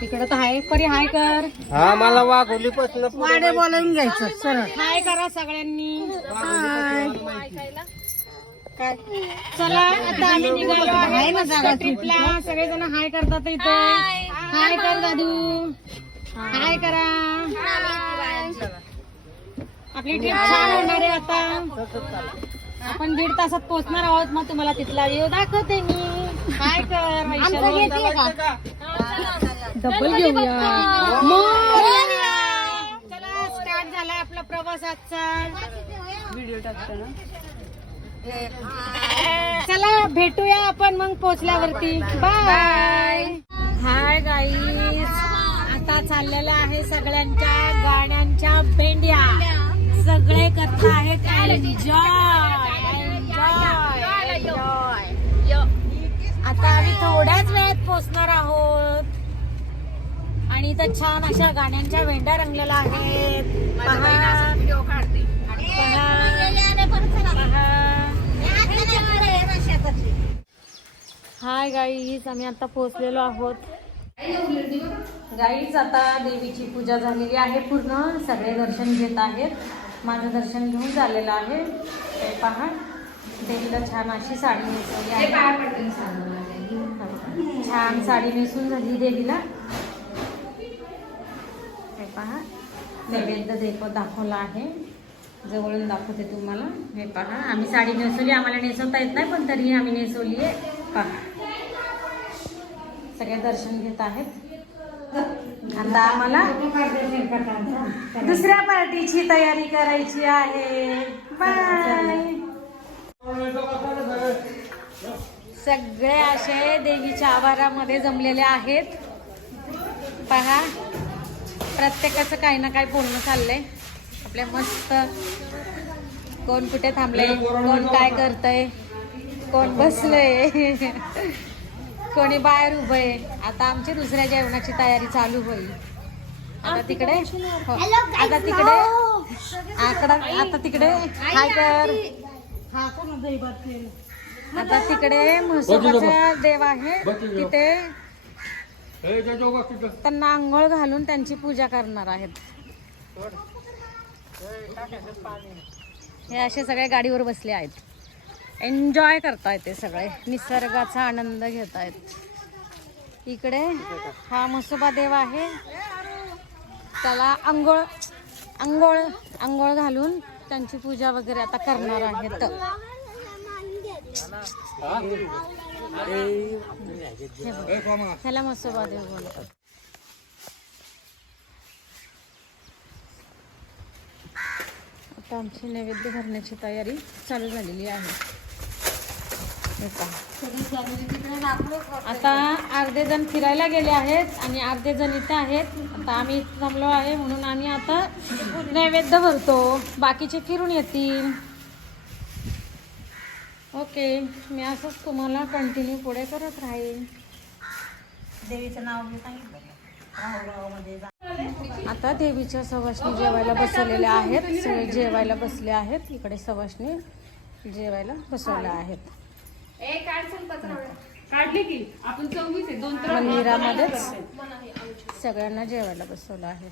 तिकडं तर हाय परी हाय कर. हा मला वाघोली पासून वाडे बोलावून घ्यायचं सरळ हाय करा सगळ्यांनी. काय? चला आता आम्ही निघालो आहे ना जागा ट्रिपला सगळेजण हाय करतात इथं. हाय. कर दादू. हाय. करा. आपली ट्रिप छान होणार आहे आता. आपण दीड तासात पोहोचणार आहोत मग तुम्हाला तिथला. व्ह्यू दाखवते मी. हाय कर वैशाली. डबल घेऊया. चला स्टार्ट झाला आपला प्रवास आजचा व्हिडिओ टाकताना चला भेटूया आपण मग पोचल्यावरती. बाय हाय गाईज आता चाललेल्या आहे सगळ्यांच्या गाड्यांच्या भेंड्या. सगळे करत आहेत. एन्जॉय एन्जॉय एन्जॉय आता आम्ही थोड्याच वेळात पोचणार आहोत. आणि इथं छान अशा गाण्यांच्या वेंड्या रंगलेल्या आहेत. पहा. हाय गाईज आम्ही आता पोहोचलेलो आहोत. गाईज आता देवीची पूजा झालेली आहे पूर्ण. सगळे दर्शन घेत आहेत. माझं दर्शन घेऊन झालेलं आहे. ते पहा. देवीला छान अशी साडी नेसवली आहे. छान साडी नेसून झाली देवीला. पहा. नैवेद्य देखो दाखवला आहे. जवळून दाखवते तुम्हाला. हे पहा. आम्ही साडी नेसवली आम्हाला नेसवता येत नाही पण तरीही आम्ही नेसवली आहे पहा. सगळे दर्शन घेत आहेत. आता आम्हाला दुसऱ्या पार्टीची तयारी करायची आहे. बाय सगळे असे देवीच्या आवारामध्ये जमलेले आहेत. पहा. प्रत्येकाचं काही ना काही बोलणं चाललंय. आपल्या मस्त कोण कुठे थांबले कोण काय करतय कोण बसलंय कोणी बाहेर उभंय. आता आमची दुसऱ्या जेवणाची तयारी चालू होईल. आता तिकडे हो, आता तिकडे आकडा आता तिकडे हाय कर. आता तिकडे म्हसोबाचा देव आहे. तिथे त्यांना आंघोळ घालून त्यांची पूजा करणार आहेत. हे असे सगळे गाडीवर बसले आहेत. एन्जॉय करतायत ते सगळे. निसर्गाचा आनंद घेत आहेत इकडे हा म्हसोबा देव आहे. त्याला आंघोळ आंघोळ आंघोळ घालून त्यांची पूजा वगैरे आता करणार आहेत. ह्याला आता आमची नैवेद्य भरण्याची तयारी चालू झालेली आहे. आता अर्धे जण फिरायला गेले आहेत आणि अर्धे जण इथे आहेत. आता आम्ही थांबलो आहे म्हणून आम्ही आता नैवेद्य भरतो. बाकीचे फिरून येतील. ओके मी असंच तुम्हाला कंटिन्यू पुढे करत राहील देवीचं नाव मी सांगितलं. आता देवीच्या सवासणी जेवायला बसवलेल्या आहेत. सगळे जेवायला बसले आहेत. इकडे सवासणी जेवायला बसवल्या आहेत. मंदिरामध्येच सगळ्यांना जेवायला बसवलं आहे.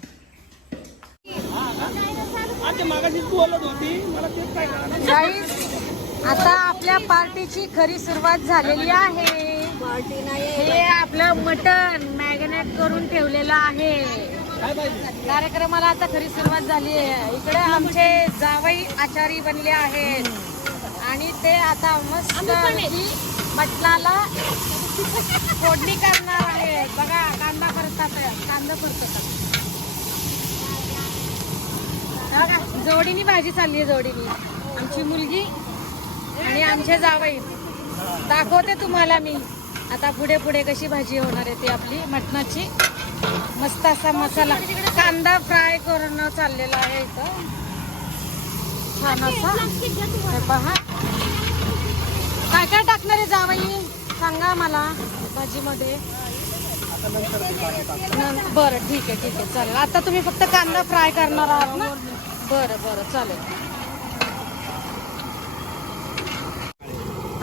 आता आपल्या पार्टीची खरी सुरुवात झालेली आहे. हे आपलं मटन मॅग्नेट करून ठेवलेलं आहे. कार्यक्रमाला आता खरी सुरुवात झाली आहे. इकडे आमचे जावई आचारी बनले आहेत. आणि ते आता मस्त मटणाला फोडणी करणार आहे. बघा कांदा करतात कांदा करतात बघा, जोडीनी भाजी चालली आहे जोडीनी. आमची मुलगी आणि आमचे जावई. दाखवते तुम्हाला मी. आता पुढे पुढे कशी भाजी होणार आहे ती आपली मटणाची. मस्त असा मसाला. कांदा फ्राय करणं चाललेला आहे इथं. छान असा. पहा. काय काय टाकणार आहे जावई? सांगा मला भाजीमध्ये. न- बरं ठीक आहे ठीक आहे. चालेल. आता तुम्ही फक्त कांदा फ्राय करणार आहात ना? बरं बरं. चालेल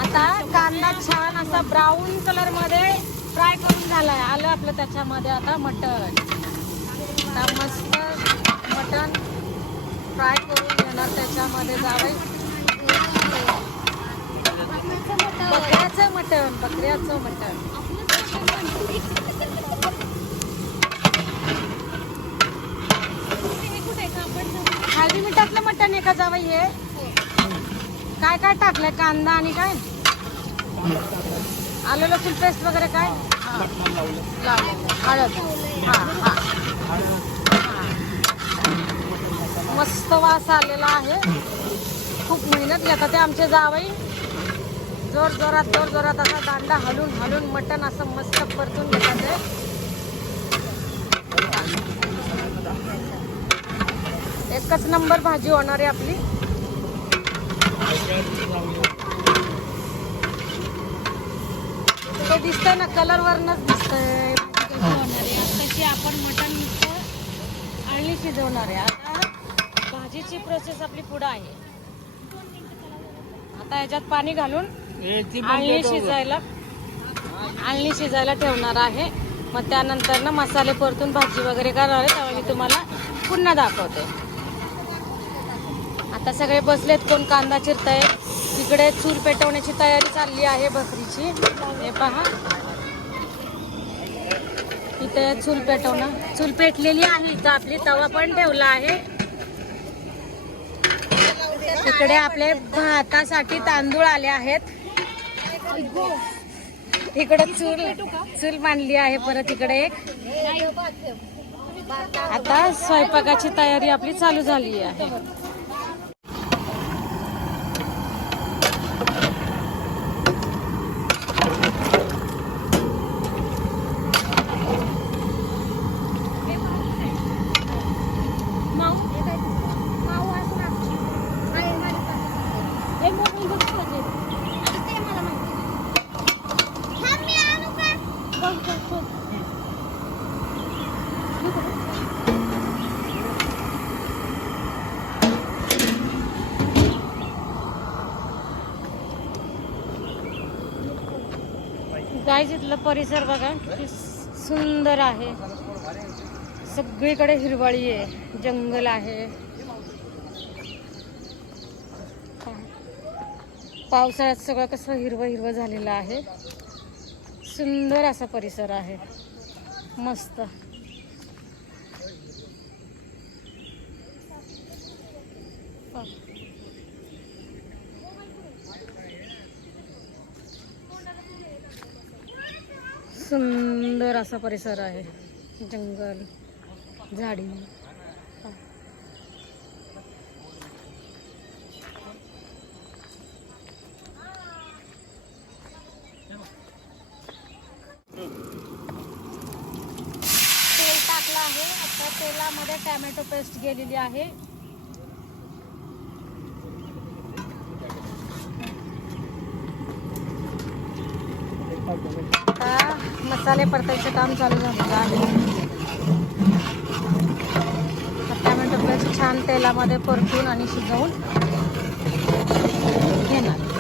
आता कांदा छान असा ब्राऊन कलरमध्ये फ्राय करून झाला आलं आपलं त्याच्यामध्ये आता मटण. आता मस्त मटण फ्राय करून घेणार त्याच्यामध्ये जावं बकऱ्याचं मटण बकऱ्याचं मटण. हळदी मिठातलं मटण एका जावं हे? काय काय टाकलंय? कांदा आणि काय? आलं लसूण पेस्ट वगैरे काय? हळद. हां. हां. मस्त वास आलेला आहे. खूप मेहनत घेतात ते आमचे जावई. जोर जोरात जोर जोरात असा दांडा हलून हलून मटण असं मस्त परतून घेतात ते. एकच नंबर भाजी होणार आहे आपली. ते दिसतंय ना कलर वरनच दिसतंय. भाजी कशी होणार आहे तशी आपण मटण आळणी शिजवणार आहे. आता भाजीची प्रोसेस आपली पुढं आहे. आता ह्याच्यात पाणी घालून आळणी शिजायला आळणी शिजायला ठेवणार आहे. मग त्यानंतर ना मसाले परतून भाजी वगैरे करणार आहे. तेव्हा मी तुम्हाला पुन्हा दाखवते. आता सगळे बसलेत कोण कांदा चिरताय इकडे चूल पेटवण्याची तयारी चालली आहे बकरीची. हे पहा. इथे चूल पेटवणं. चूल पेटलेली आहे इथं आपली तवा पण ठेवला आहे. इकडे आपले भातासाठी तांदूळ आले आहेत. इकडे चूल चूल मांडली आहे परत इकडे एक. आता स्वयंपाकाची तयारी आपली चालू झाली आहे. गाईज इथला परिसर बघा किती सुंदर आहे. सगळीकडे हिरवळी आहे जंगल आहे. पावसाळ्यात सगळं कसं हिरवं हिरवं झालेलं आहे. सुंदर असा परिसर आहे. मस्त. सुंदर असा परिसर आहे. जंगल झाडी. तेल टाकलं आहे. आता तेलामध्ये टॅमॅटो पेस्ट गेलेली आहे आता मसाले परतायचं काम चालू झालेलं आहे टॅमॅटो पेस्ट छान तेलामध्ये परतून आणि शिजवून घेणार.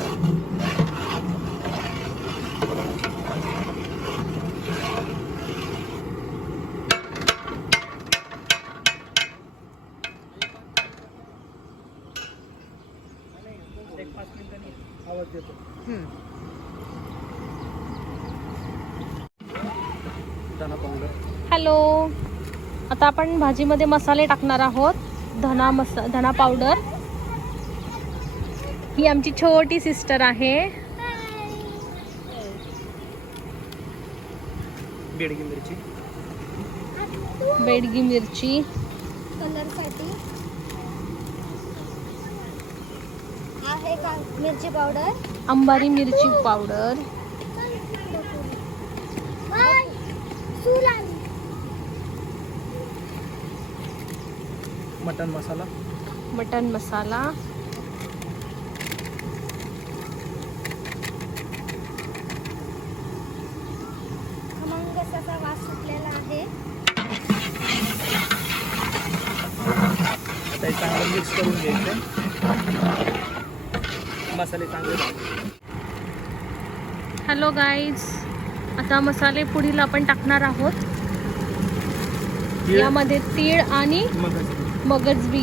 हॅलो. आता आपण भाजीमध्ये मसाले टाकणार आहोत. धना मसा धना पावडर. ही आमची छोटी सिस्टर आहे. बेडगी मिरची. बेडगी मिरची. कलरसाठी. आहे का मिरची पावडर? अंबारी मिरची पावडर सूल आली मटन मसाला? मटन मसाला. वास सुटलेला आहे. ते चांगलं मिक्स करून घ्यायचं. मसाले चांगले. हॅलो गाईज आता मसाले पुढील आपण टाकणार आहोत. तीळ, यामध्ये तीळ आणि मगज. मगज बी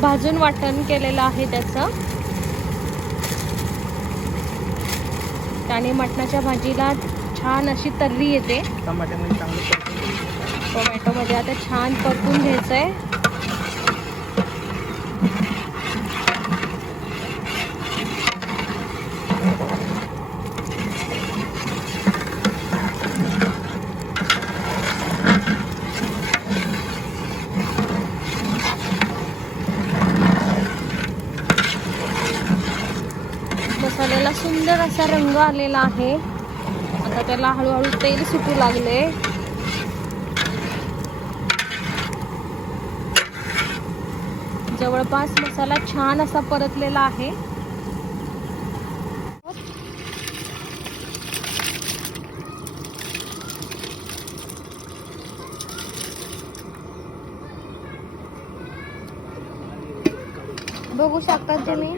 भाजून वाटण केलेलं आहे त्याचं. त्याने मटणाच्या भाजीला छान अशी तर्री येते. टोमॅटोमध्ये आता छान परतून घ्यायचं आहे मसाल्याला सुंदर असा रंग आलेला आहे. आता त्याला हळूहळू तेल सुटू लागले. जवळपास मसाला छान असा परतलेला आहे. बघू शकता तुम्ही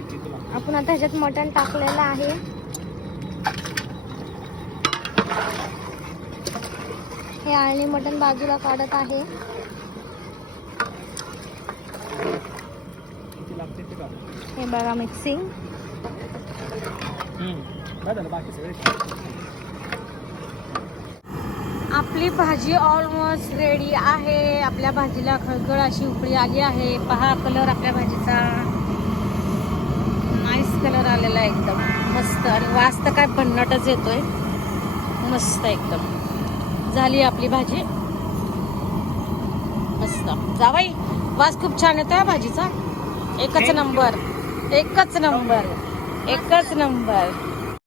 आपण आता ह्याच्यात मटण टाकलेलं आहे. हे आळणी मटण बाजूला काढत आहे. हे बघा मिक्सिंग आपली भाजी ऑलमोस्ट रेडी आहे. आपल्या भाजीला खळखळ अशी उकळी आली आहे. पहा कलर आपल्या भाजीचा. नाईस कलर आलेला एकदम. मस्त. आणि वास तर काय भन्नाटच येतोय. मस्त एकदम. झाली आपली भाजी. मस्त. जावाई वास खूप छान येतोय हा भाजीचा. एकच नंबर. एकच नंबर. एकच नंबर.